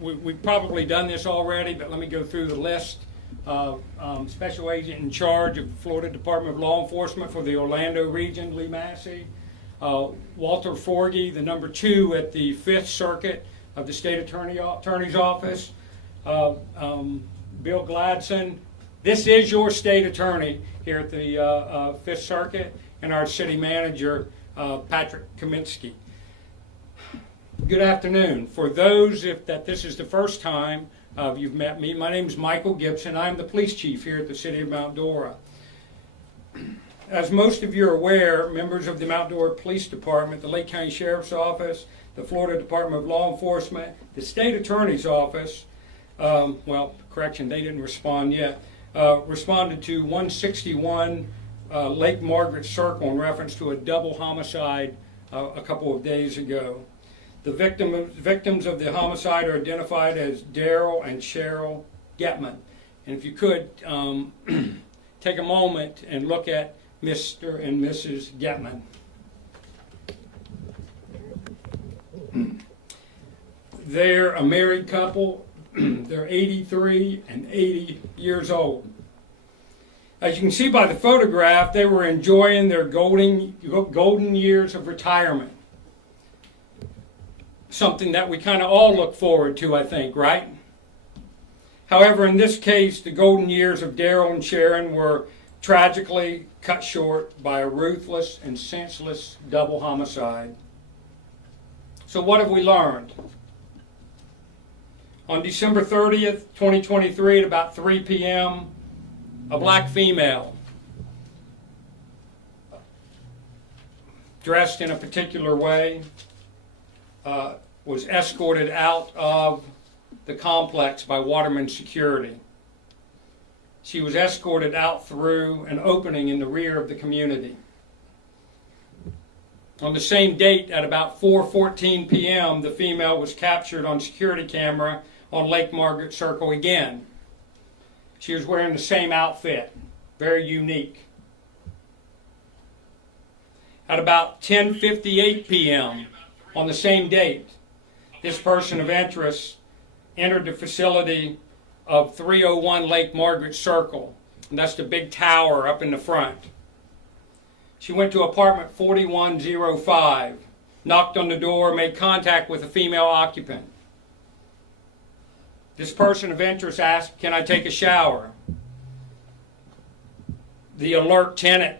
We've probably done this already, but let me go through the list. Special Agent in charge of the Florida Department of Law Enforcement for the Orlando region, Lee Massey. Walter Forgy, the number 2 at the 5th Circuit of the State Attorney's Office. Bill Gladson. This is your state attorney here at the 5th Circuit, and our city manager, Patrick Kaminsky. Good afternoon. For those if this is the first time you've met me, my name is Michael Gibson. I'm the police chief here at the City of Mount Dora. As most of you are aware, members of the Mount Dora Police Department, the Lake County Sheriff's Office, the Florida Department of Law Enforcement, the State Attorney's Office, they didn't respond yet, responded to 161 Lake Margaret Circle in reference to a double homicide a couple of days ago. The victims of the homicide are identified as Daryl and Cheryl Getman. And if you could, take a moment and look at Mr. and Mrs. Getman. They're a married couple. They're 83 and 80 years old. As you can see by the photograph, they were enjoying their golden years of retirement. Something that we kind of all look forward to, I think, right? However, in this case, the golden years of Daryl and Sharon were tragically cut short by a ruthless and senseless double homicide. So what have we learned? On December 30th, 2023, at about 3 p.m., a black female dressed in a particular way was escorted out of the complex by Waterman Security. She was escorted out through an opening in the rear of the community. On the same date, at about 4:14 p.m., the female was captured on security camera on Lake Margaret Circle again. She was wearing the same outfit, very unique. At about 10:58 p.m. on the same date, this person of interest entered the facility of 301 Lake Margaret Circle, and that's the big tower up in the front. She went to apartment 4105, knocked on the door, made contact with a female occupant. This person of interest asked, "Can I take a shower?" The alert tenant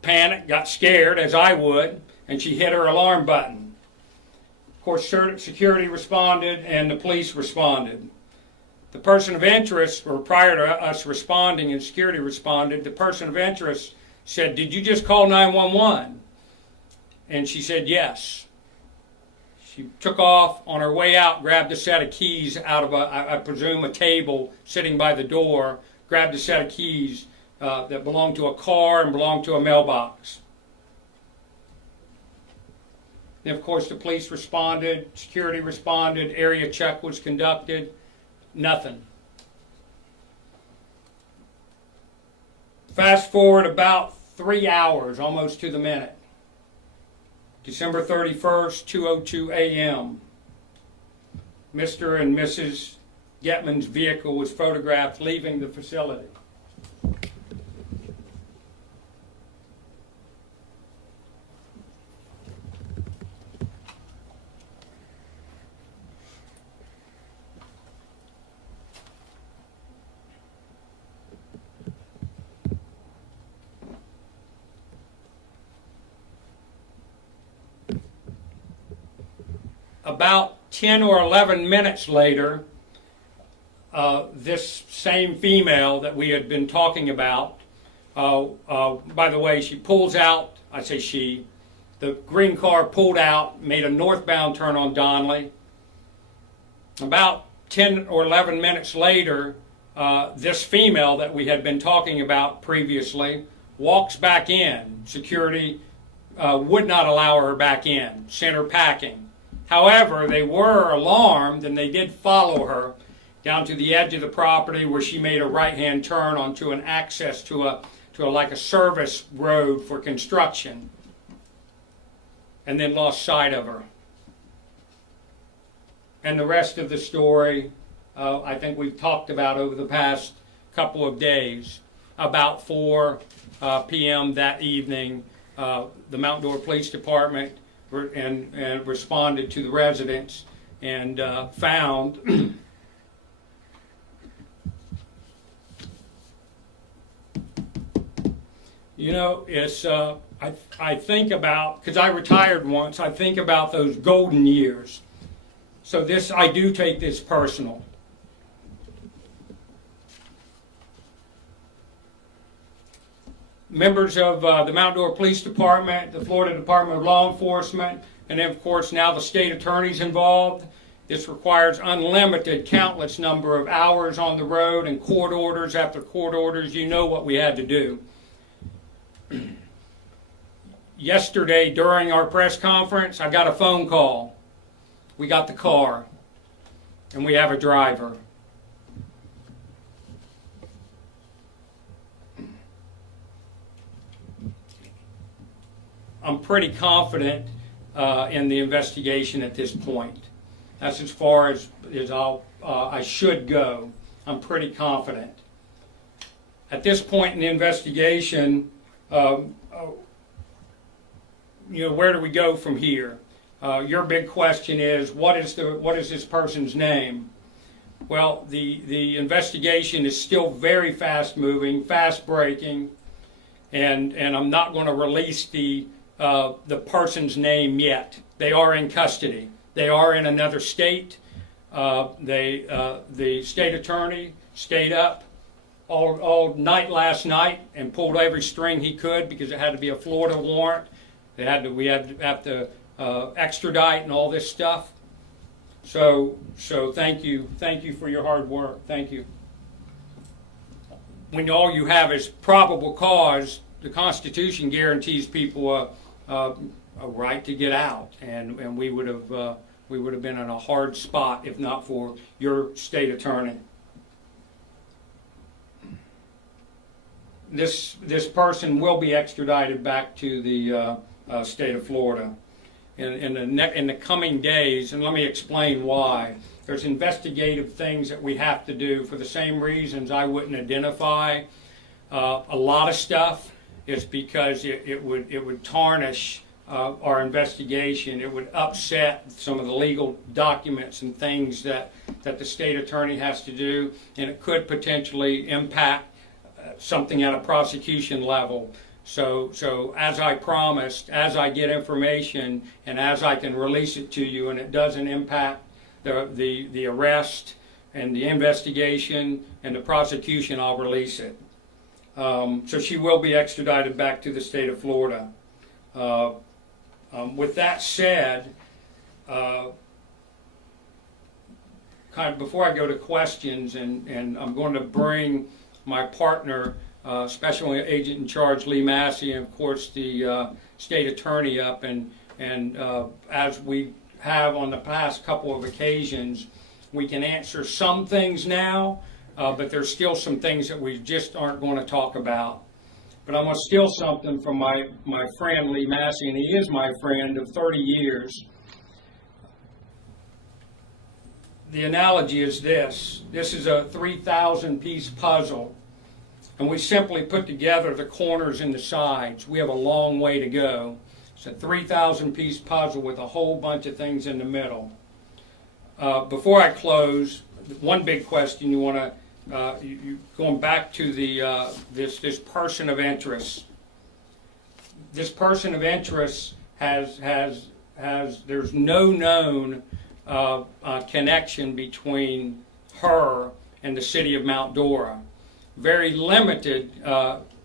panicked, got scared, as I would, and she hit her alarm button. Of course, security responded and the police responded. The person of interest, or prior to us responding and security responded, the person of interest said, "Did you just call 911?" And she said yes. She took off. On her way out, grabbed a set of keys out of I presume, a table sitting by the door, grabbed a set of keys that belonged to a car and belonged to a mailbox. And of course, the police responded, security responded, area check was conducted, nothing. Fast forward about 3 hours, almost to the minute. December 31st, 2:02 a.m. Mr. and Mrs. Getman's vehicle was photographed leaving the facility. About 10 or 11 minutes later, this same female that we had been talking about, by the way, she pulls out, I say she, the green car pulled out, made a northbound turn on Donnelly. About 10 or 11 minutes later, this female that we had been talking about previously walks back in. Security would not allow her back in, sent her packing. However, they were alarmed and they did follow her down to the edge of the property where she made a right-hand turn onto an access to a service road for construction, and then lost sight of her. And the rest of the story, I think we've talked about over the past couple of days. About 4 p.m. that evening, the Mount Dora Police Department and responded to the residents and found you know, it's I think about, because I retired once, I think about those golden years. So this, I do take this personal. Members of the Mount Dora Police Department, the Florida Department of Law Enforcement, and then of course now the state attorney's involved. This requires unlimited, countless number of hours on the road and court orders after court orders. You know what we had to do. Yesterday during our press conference, I got a phone call. We got the car, and we have a driver. I'm pretty confident in the investigation at this point. That's as far as I should go. I'm pretty confident. At this point in the investigation, you know, where do we go from here? Your big question is, what is this person's name? Well, the investigation is still very fast moving, fast breaking, and I'm not going to release the person's name yet. They are in custody. They are in another state. The state attorney stayed up all night last night and pulled every string he could because it had to be a Florida warrant. We had to extradite and all this stuff. So thank you for your hard work. Thank you. When all you have is probable cause, the Constitution guarantees people a right to get out, and we would have been in a hard spot if not for your state attorney. This person will be extradited back to the state of Florida in the coming days, and let me explain why. There's investigative things that we have to do for the same reasons I wouldn't identify a lot of stuff. It's because it would tarnish our investigation. It would upset some of the legal documents and things that the state attorney has to do, and it could potentially impact something at a prosecution level. So as I promised, as I get information and as I can release it to you and it doesn't impact the arrest and the investigation and the prosecution, I'll release it. So she will be extradited back to the state of Florida. With that said, kind of before I go to questions, and I'm going to bring my partner, Special Agent in Charge Lee Massey, and of course the state attorney up, and as we have on the past couple of occasions, we can answer some things now, but there's still some things that we just aren't going to talk about. But I'm going to steal something from my friend Lee Massey, and he is my friend of 30 years. The analogy is this. This is a 3,000-piece puzzle, and we simply put together the corners and the sides. We have a long way to go. It's a 3,000-piece puzzle with a whole bunch of things in the middle. Before I close, one big question you want to going back to the this person of interest. This person of interest has there's no known connection between her and the city of Mount Dora. Very limited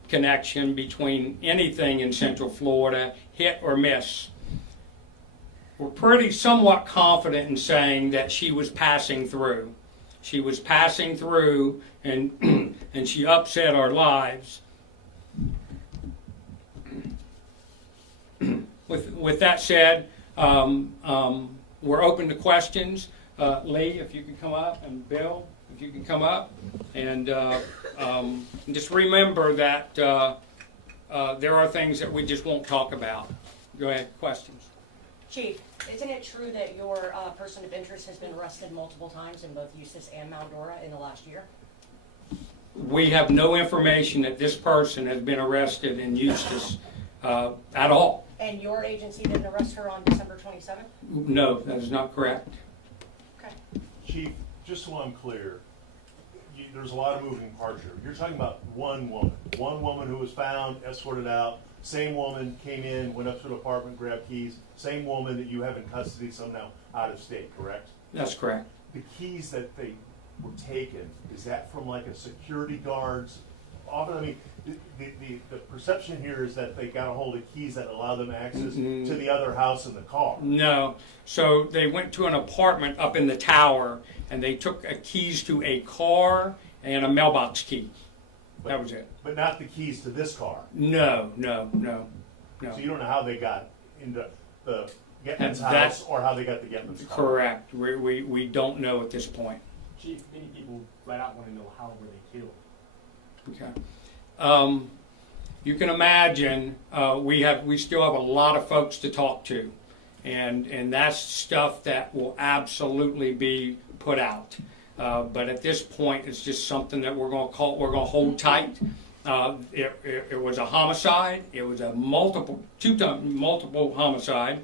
connection between anything in Central Florida, hit or miss. We're somewhat confident in saying that she was passing through. She was passing through, and and she upset our lives. With that said, we're open to questions. Lee, if you could come up, and Bill, if you can come up, and just remember that there are things that we just won't talk about. Go ahead, questions. Chief, isn't it true that your person of interest has been arrested multiple times in both Eustis and Mount Dora in the last year? We have no information that this person has been arrested in Eustis at all. And your agency didn't arrest her on December 27th? No, that is not correct. Okay. Chief, just so I'm clear, there's a lot of moving parts here. You're talking about one woman who was found, escorted out, same woman came in, went up to the apartment, grabbed keys, same woman that you have in custody, some now out of state, correct? That's correct. The keys that they were taken, is that from like a security guard's office? I mean, the perception here is that they got a hold of keys that allow them access to the other house in the car. No. So they went to an apartment up in the tower, and they took keys to a car and a mailbox key. That was it. But not the keys to this car. No. So you don't know how they got into the Getman's That's- house or how they got the Getman's car. Correct. We don't know at this point. Chief, many people flat out want to know how were they killed. Okay. You can imagine we still have a lot of folks to talk to, and that's stuff that will absolutely be put out. But at this point, it's just something that we're going to hold tight. It was a homicide. It was a multiple homicide.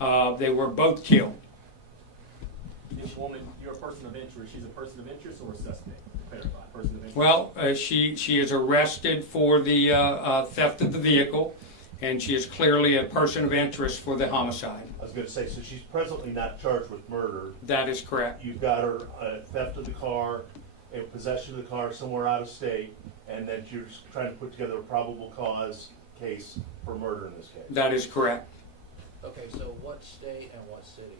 They were both killed. This woman, you're a person of interest. She's a person of interest or a suspect? Clarify, person of interest. Well, she is arrested for the theft of the vehicle, and she is clearly a person of interest for the homicide. I was going to say, so she's presently not charged with murder. That is correct. You've got her theft of the car, a possession of the car somewhere out of state, and then you're trying to put together a probable cause case for murder in this case. That is correct. Okay, so what state and what city?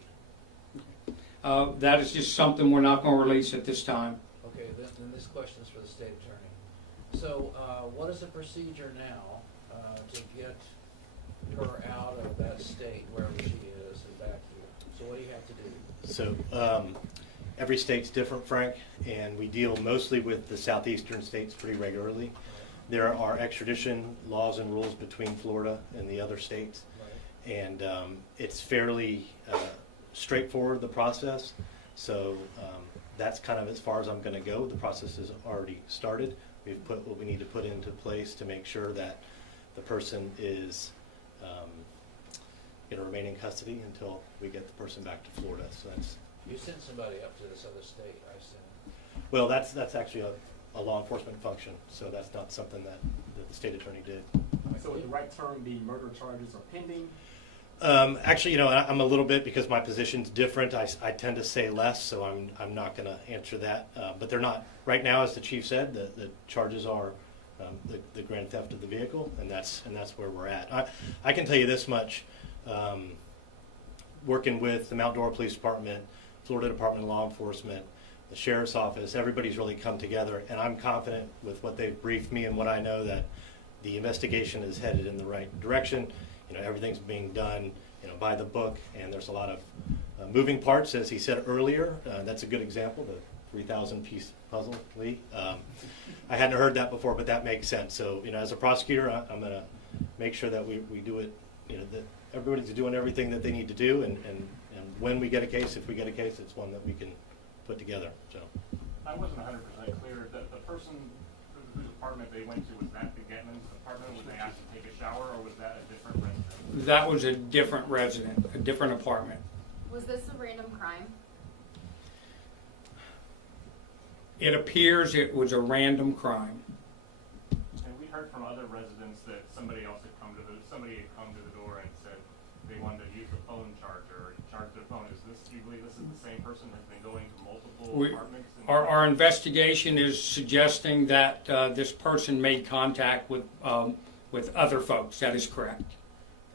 That is just something we're not going to release at this time. Okay, then this question is for the state attorney. So, what is the procedure now to get her out of that state, wherever she is, and back here? So what do you have to do? So every state's different, Frank, and we deal mostly with the southeastern states pretty regularly. There are extradition laws and rules between Florida and the other states, Right. and it's fairly straightforward, the process. So that's kind of as far as I'm going to go. The process has already started. We've put what we need to put into place to make sure that the person is going to remain in custody until we get the person back to Florida. So that's, You sent somebody up to this other state, I assume. well, that's actually a law enforcement function. So that's not something that the state attorney did. So would the right term be murder charges are pending? Actually, you know, I'm a little bit, because my position's different, I tend to say less, so I'm not going to answer that. But they're not, right now, as the chief said, the charges are the grand theft of the vehicle, and that's where we're at. I can tell you this much, working with the Mount Dora Police Department, Florida Department of Law Enforcement, the Sheriff's Office, everybody's really come together, and I'm confident with what they've briefed me and what I know that the investigation is headed in the right direction. You know, everything's being done, you know, by the book, and there's a lot of moving parts, as he said earlier. That's a good example, the 3,000-piece puzzle, Lee. I hadn't heard that before, but that makes sense. So, you know, as a prosecutor, I'm going to make sure that we do it, you know, that everybody's doing everything that they need to do, and when we get a case, if we get a case, it's one that we can put together. So I wasn't 100% clear. The person whose apartment they went to, was that the Getman's apartment? Was they asked to take a shower, or was that a different resident? That was a different resident, a different apartment. Was this a random crime? It appears it was a random crime. And we heard from other residents that somebody had come to the door and said they wanted to use the phone charger or charge their phone. Do you believe this is the same person who's been going to multiple apartments? Our investigation is suggesting that this person made contact with other folks. That is correct.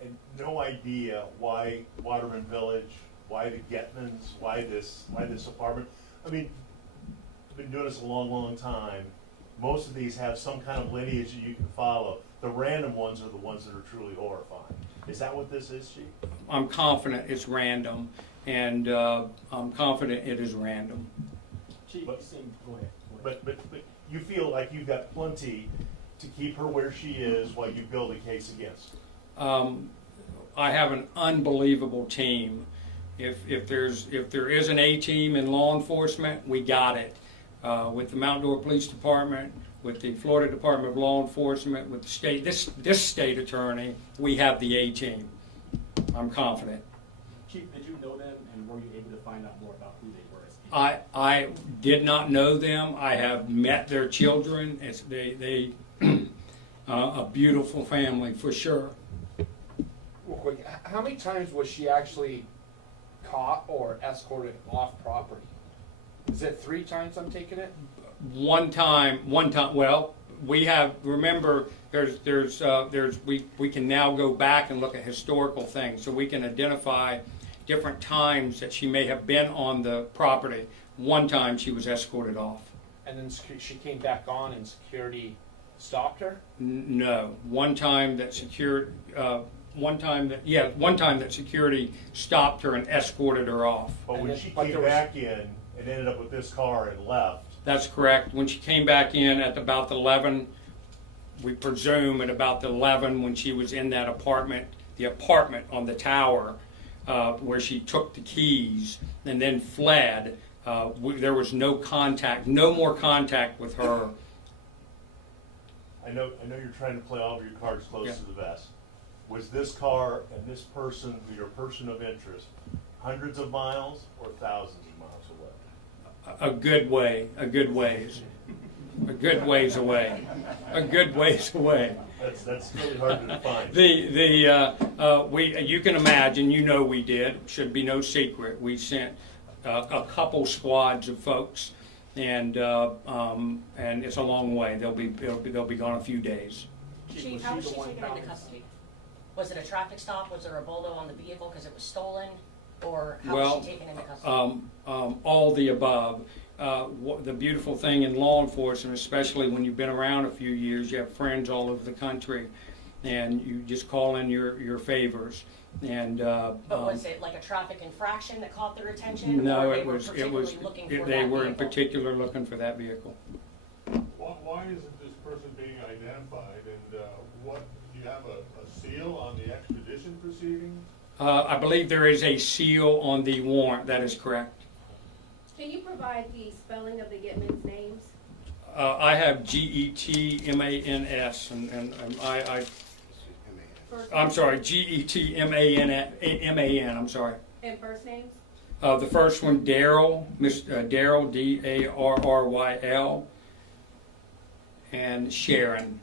And no idea why Waterman Village, why the Getmans, why this apartment. I mean, I've been doing this a long time. Most of these have some kind of lineage that you can follow. The random ones are the ones that are truly horrifying. Is that what this is, Chief? I'm confident it's random, and I'm confident it is random. Chief, But- you seem, go ahead. But you feel like you've got plenty to keep her where she is while you build a case against her. I have an unbelievable team. If there is an A team in law enforcement, we got it. With the Mount Dora Police Department, with the Florida Department of Law Enforcement, with the state, this state attorney, we have the A team. I'm confident. Chief, did you know them, and were you able to find out more about who they were as people? I did not know them. I have met their children. It's they a beautiful family for sure. Real quick, how many times was she actually caught or escorted off property? Is it 3 times I'm taking it? One time. Well, we have. Remember, we can now go back and look at historical things, so we can identify different times that she may have been on the property. One time she was escorted off. And then she came back on and security stopped her? No. One time that one time that security stopped her and escorted her off. But And when then- she but came there was- back in and ended up with this car and left, That's correct. When she came back in at about 11, we presume at about 11 when she was in that apartment, the apartment on the tower, where she took the keys and then fled. There was no contact, no more contact with her. I know you're trying to play all of your cards close Yeah. to the vest. Was this car and this person, your person of interest, hundreds of miles or thousands of miles away? A good ways away. That's really hard to define. You can imagine, we did, should be no secret. We sent a couple squads of folks, and it's a long way. They'll be gone a few days. Chief, how was she taken into custody? Was it a traffic stop? Was there a bolo on the vehicle because it was stolen? Or how was she taken into custody? All the above. The beautiful thing in law enforcement, especially when you've been around a few years, you have friends all over the country, and you just call in your favors. And But was it like a traffic infraction that caught their attention? no, or they it were was particularly looking for they that were in vehicle? particular looking for that vehicle. Why isn't this person being identified, and what, do you have a seal on the extradition proceedings? I believe there is a seal on the warrant. That is correct. Can you provide the spelling of the Gitman's names? I have Getmans, and I'm sorry, Getman. I'm sorry. And first names? The first one, Daryl, Daryl, Darryl, and Sharon.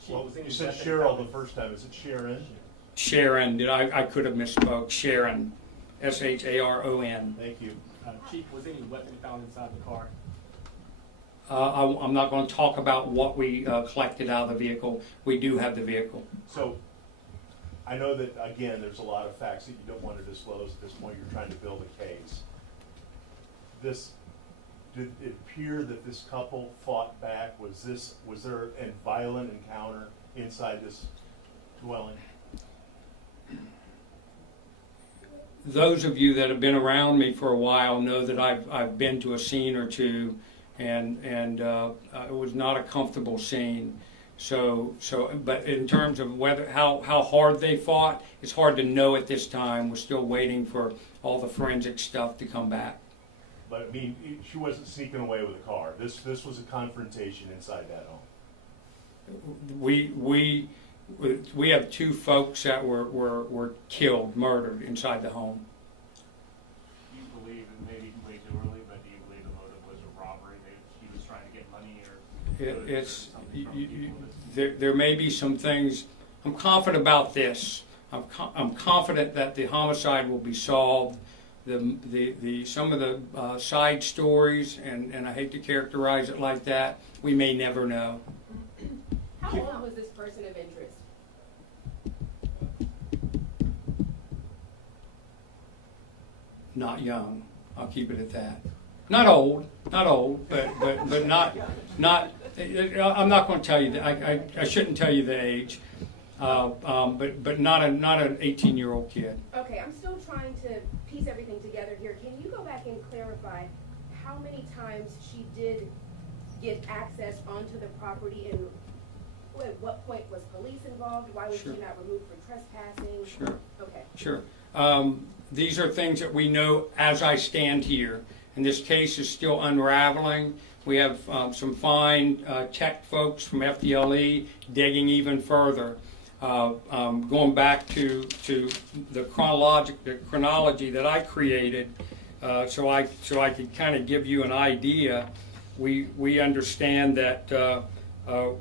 Chief, Well, was any you said weapon Cheryl found the first time. Is it Sharon? Sharon, I could have misspoke. Sharon, Sharon. Thank you. Chief, was any weapon found inside the car? I'm not going to talk about what we collected out of the vehicle. We do have the vehicle. So, I know that, again, there's a lot of facts that you don't want to disclose at this point. You're trying to build a case. Did it appear that this couple fought back? Was there a violent encounter inside this dwelling? Those of you that have been around me for a while know that I've been to a scene or two, and it was not a comfortable scene. But in terms of how hard they fought, it's hard to know at this time. We're still waiting for all the forensic stuff to come back. But I mean, she wasn't sneaking away with a car. This was a confrontation inside that home. We have 2 folks that were killed, murdered inside the home. Do you believe, and maybe way too early, but do you believe the motive was a robbery? He was trying to get money or goods or It's something from people that- there may be some things. I'm confident about this. I'm confident that the homicide will be solved. Some of the side stories, and I hate to characterize it like that, we may never know. How old was this person of interest? Not young. I'll keep it at that. Not old, but not. I'm not going to tell you that. I shouldn't tell you the age, but not an 18-year-old kid. Okay, I'm still trying to piece everything together here. Can you go back and clarify how many times she did get access onto the property and at what point was police involved? Why was Sure. she not removed for trespassing? Sure. Okay. Sure. These are things that we know as I stand here, and this case is still unraveling. We have some fine tech folks from FDLE digging even further. Going back to the chronology that I created, so I could kind of give you an idea. We understand that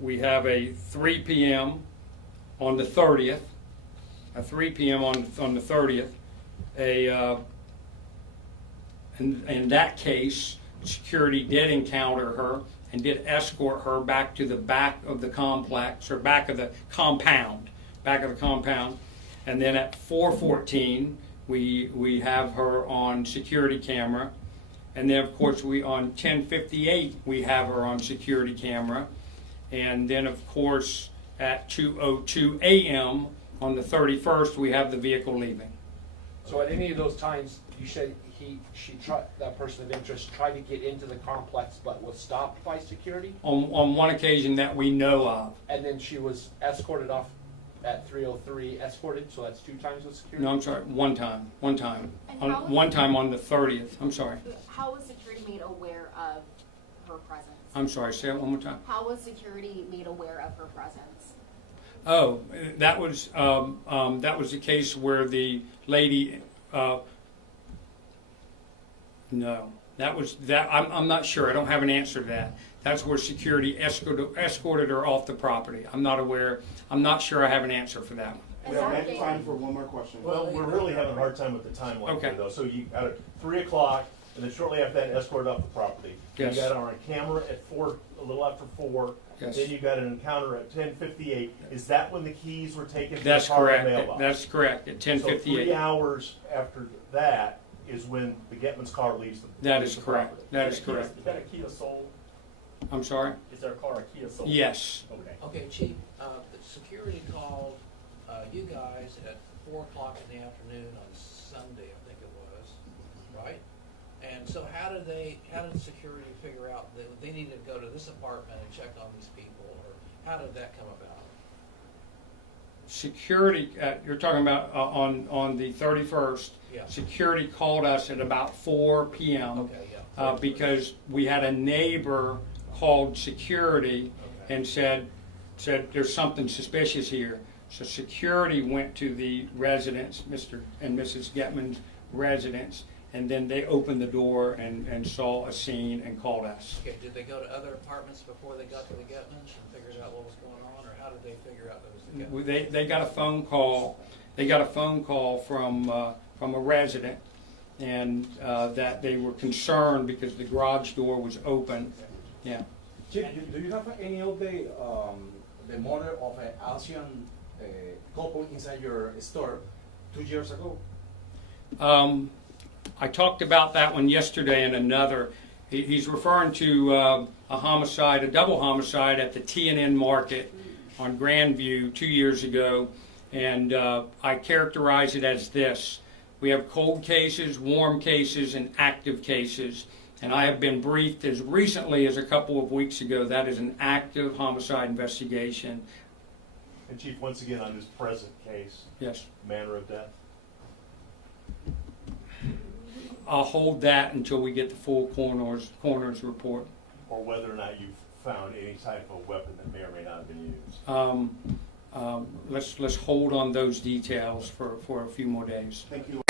we have a 3 p.m. on the 30th, a 3 p.m. on the 30th. In that case, security did encounter her and did escort her back to the back of the complex, or back of the compound, and then at 4:14 we have her on security camera, and then of course on 10:58 we have her on security camera, and then of course at 2:02 a.m. on the 31st we have the vehicle leaving. So at any of those times, you said that person of interest tried to get into the complex but was stopped by security? On one occasion that we know of. And then she was escorted off at 3:03, escorted, so that's 2 times with security? No, I'm sorry, one time. And how- One time on the 30th, I'm sorry. How was security made aware of her presence? I'm sorry, say it one more time. How was security made aware of her presence? Oh, that was the case where the lady, no, I'm not sure, I don't have an answer to that. That's where security escorted her off the property. I'm not sure I have an answer for that one. We have Exactly. time for one more question. Well, we're really having a hard time with the timeline Okay. here, though. So you got it 3 o'clock, and then shortly after that, escorted off the property. Yes. You got her on camera at 4, a little after 4. Yes. Then you got an encounter at 10:58. Is that when the keys were taken? That's from the car and correct, mailbox? that's correct, at So 3 10:58. hours after that is when the Getman's car leaves the That leaves is the correct, property. that is correct. Is that a Kia Soul? I'm sorry? Is their car a Kia Soul? Yes. Okay. Okay, Chief, the security called you guys at 4 o'clock in the afternoon on Sunday, I think it was, right? And so how did security figure out that they needed to go to this apartment and check on these people, or how did that come about? Security, you're talking about on the 31st. Yeah. Security called us at about 4 p.m. Okay, yeah. Because we had a neighbor called security Okay. and said there's something suspicious here. So security went to the residence, Mr. and Mrs. Getman's residence, and then they opened the door and saw a scene and called us. Okay, did they go to other apartments before they got to the Getmans and figured out what was going on, or how did they figure out that was the Getmans? They got a phone call. They got a phone call from a resident, and that they were concerned because the garage door was open. Yeah. Chief, do you have any of the murder of an Asian couple inside your store 2 years ago? I talked about that one yesterday in another. He's referring to a homicide, a double homicide at the T&N Market on Grandview 2 years ago, and I characterize it as this. We have cold cases, warm cases, and active cases, and I have been briefed as recently as a couple of weeks ago that is an active homicide investigation. And Chief, once again, on this present case, Yes. manner of death? I'll hold that until we get the full coroner's report. Or whether or not you've found any type of weapon that may or may not have been used? Let's hold on those details for a few more days. Thank you.